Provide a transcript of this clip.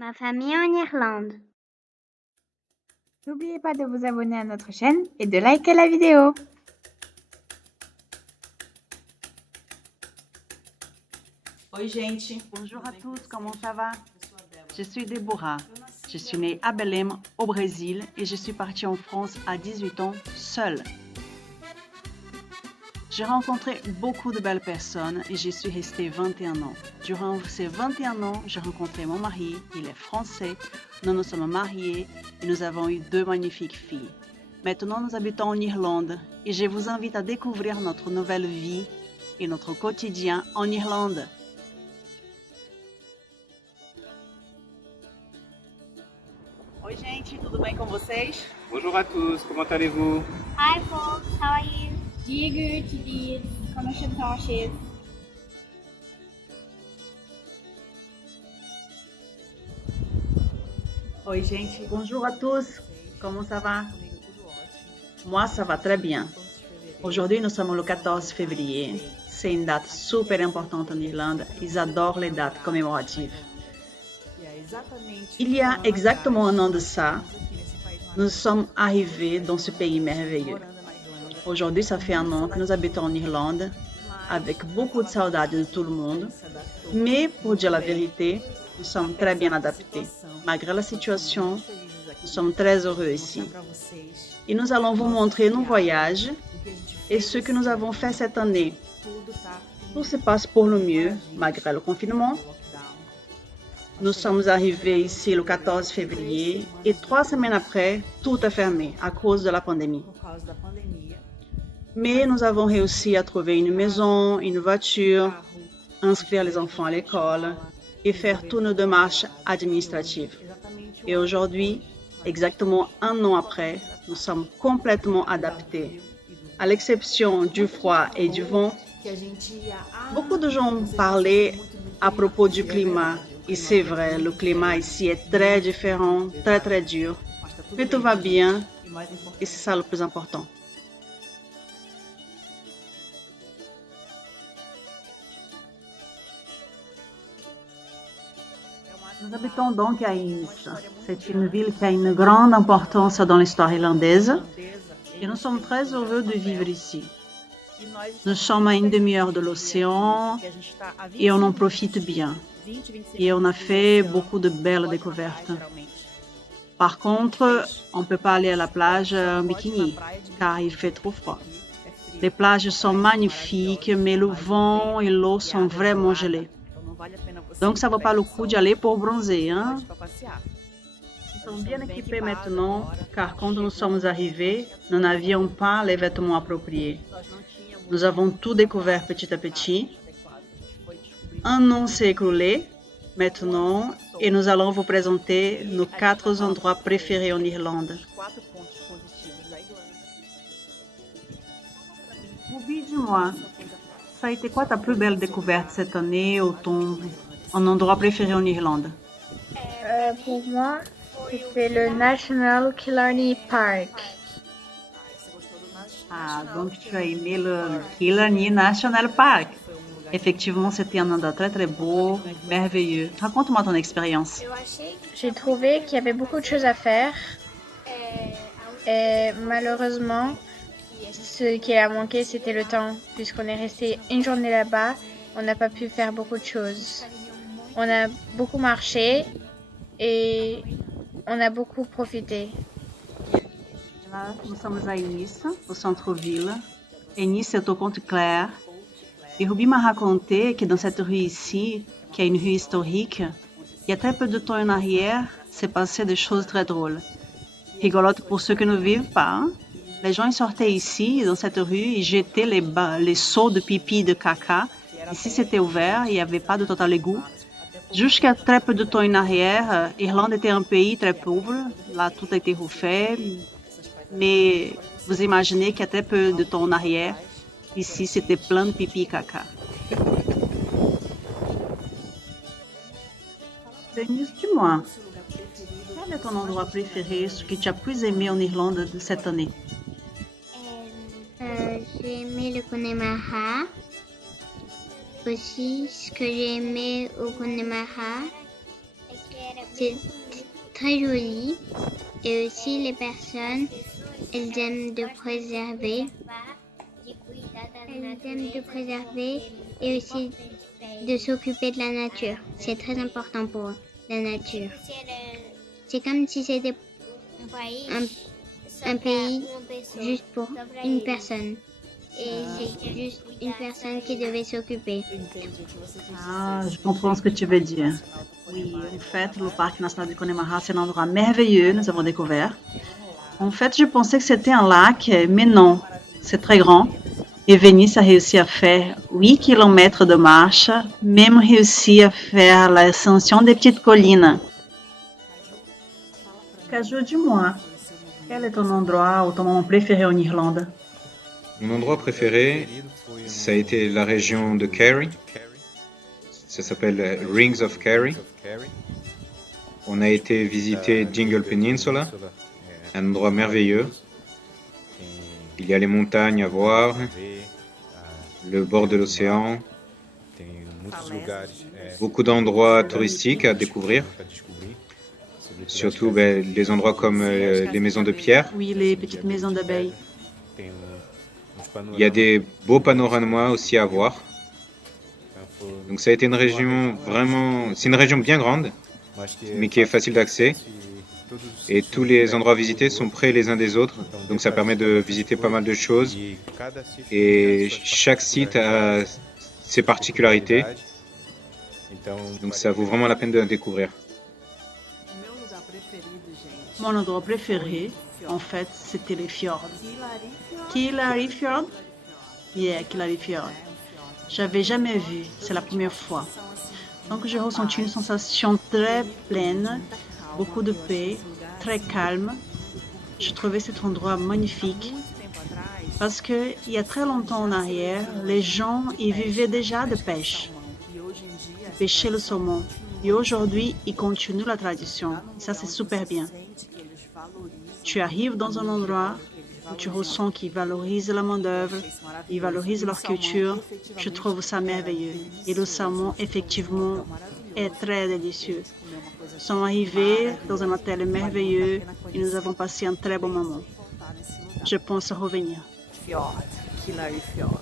Ma famille en Irlande. N'oubliez pas de vous abonner à notre chaîne et de liker la vidéo. Oi, gente. Bonjour à tous, comment ça va? Je suis Déborah. Je suis née à Belém, au Brésil, et je suis partie en France à 18 ans, seule. J'ai rencontré beaucoup de belles personnes et j'y suis restée 21 ans. Durant ces 21 ans, j'ai rencontré mon mari, il est français, nous nous sommes mariés et nous avons eu 2 magnifiques filles. Maintenant, nous habitons en Irlande et je vous invite à découvrir notre nouvelle vie et notre quotidien en Irlande. Oi, gente, tudo bem com vocês? Bonjour à tous, comment allez-vous? Hi folks, how are you? Diego, Tidis, comment się czujesz? Oi, gente. Bonjour à tous, comment ça va? Moi, ça va très bien. Aujourd'hui, nous sommes le 14 février. C'est une date super importante en Irlande. Ils adorent les dates commémoratives. Il y a exactement un an de ça, nous sommes arrivés dans ce pays merveilleux. Aujourd'hui, ça fait un an que nous habitons en Irlande, avec beaucoup de saudade de tout le monde. Mais pour dire la vérité, nous sommes très bien adaptés. Malgré la situation, nous sommes très heureux ici. Et nous allons vous montrer nos voyages et ce que nous avons fait cette année. Tout se passe pour le mieux, malgré le confinement. Nous sommes arrivés ici le 14 février et 3 semaines après, tout est fermé à cause de la pandémie. Mais nous avons réussi à trouver une maison, une voiture, inscrire les enfants à l'école et faire toutes nos démarches administratives. Et aujourd'hui, exactement un an après, nous sommes complètement adaptés. À l'exception du froid et du vent, beaucoup de gens parlaient à propos du climat. Et c'est vrai, le climat ici est très différent, très dur. Mais tout va bien et c'est ça le plus important. Nous habitons donc à Innis. C'est une ville qui a une grande importance dans l'histoire irlandaise et nous sommes très heureux de vivre ici. Nous sommes à une demi-heure de l'océan et on en profite bien. Et on a fait beaucoup de belles découvertes. Par contre, on ne peut pas aller à la plage en bikini car il fait trop froid. Les plages sont magnifiques, mais le vent et l'eau sont vraiment gelés. Donc, ça ne vaut pas le coup d'y aller pour bronzer. Hein? Nous sommes bien équipés maintenant, car quand nous sommes arrivés, nous n'avions pas les vêtements appropriés. Nous avons tout découvert petit à petit. Un an s'est écoulé maintenant et nous allons vous présenter nos 4 endroits préférés en Irlande. Bobby, dis-moi, ça a été quoi ta plus belle découverte cette année ou ton endroit préféré en Irlande? Pour moi, c'était le National Killarney Park. Ah, donc tu as aimé le Killarney National Park. Effectivement, c'était un endroit très beau, merveilleux. Raconte-moi ton expérience. J'ai trouvé qu'il y avait beaucoup de choses à faire. Et malheureusement, ce qui a manqué, c'était le temps. Puisqu'on est resté une journée là-bas, on n'a pas pu faire beaucoup de choses. On a beaucoup marché et on a beaucoup profité. Là, nous sommes à Nice, au centre-ville. Et Nice est au compte clair. Et Ruby m'a raconté que dans cette rue ici, qui est une rue historique, il y a très peu de temps en arrière, s'est passé des choses très drôles. Rigolotes pour ceux qui ne vivent pas. Hein? Les gens ils sortaient ici, dans cette rue, ils jetaient les seaux de pipi de caca. Ici, c'était ouvert, il n'y avait pas de total égout. Jusqu'à très peu de temps en arrière, Irlande était un pays très pauvre. Là, tout a été refait. Mais vous imaginez qu'il y a très peu de temps en arrière, ici, c'était plein de pipi et caca. Denise, dis-moi, quel est ton endroit préféré, ce que tu as plus aimé en Irlande de cette année? J'ai aimé le Connemara. Aussi, ce que j'ai aimé au Connemara, C'est très joli. Et aussi les personnes, elles aiment de préserver. Elles aiment de préserver et aussi de s'occuper de la nature. C'est très important pour eux, la nature. C'est comme si c'était un pays juste pour une personne. Et c'est juste une personne qui devait s'occuper. Ah, je comprends ce que tu veux dire. Oui, en fait, le parc national de Connemara, c'est un endroit merveilleux, nous avons découvert. En fait, je pensais que c'était un lac, mais non, c'est très grand. Et Venise a réussi à faire 8 kilomètres de marche, même réussi à faire l'ascension des petites collines. Caju, dis-moi, quel est ton endroit ou ton moment préféré en Irlande? Mon endroit préféré, ça a été la région de Kerry. Ça s'appelle Rings of Kerry. On a été visiter Dingle Peninsula, un endroit merveilleux. Il y a les montagnes à voir, le bord de l'océan, beaucoup d'endroits touristiques à découvrir. Surtout les endroits comme les maisons de pierre. Oui, les petites maisons d'abeilles. Il y a des beaux panoramas aussi à voir. Donc ça a été une région vraiment... C'est une région bien grande, mais qui est facile d'accès. Et tous les endroits visités sont près les uns des autres. Donc ça permet de visiter pas mal de choses. Et chaque site a ses particularités. Donc ça vaut vraiment la peine de découvrir. Mon endroit préféré, en fait, c'était les fjords. Killarney Fjord? Yeah, Killarney Fjord. J'avais jamais vu, c'est la première fois. Donc j'ai ressenti une sensation très pleine, beaucoup de paix, très calme. Je trouvais cet endroit magnifique parce que il y a très longtemps en arrière, les gens y vivaient déjà de pêche. Ils pêchaient le saumon. Et aujourd'hui, ils continuent la tradition. Ça, c'est super bien. Tu arrives dans un endroit où tu ressens qu'ils valorisent la main-d'œuvre, ils valorisent leur culture. Je trouve ça merveilleux. Et le saumon, effectivement, est très délicieux. Nous sommes arrivés dans un hôtel merveilleux et nous avons passé un très bon moment. Je pense revenir. Fjord, Killarney Fjord.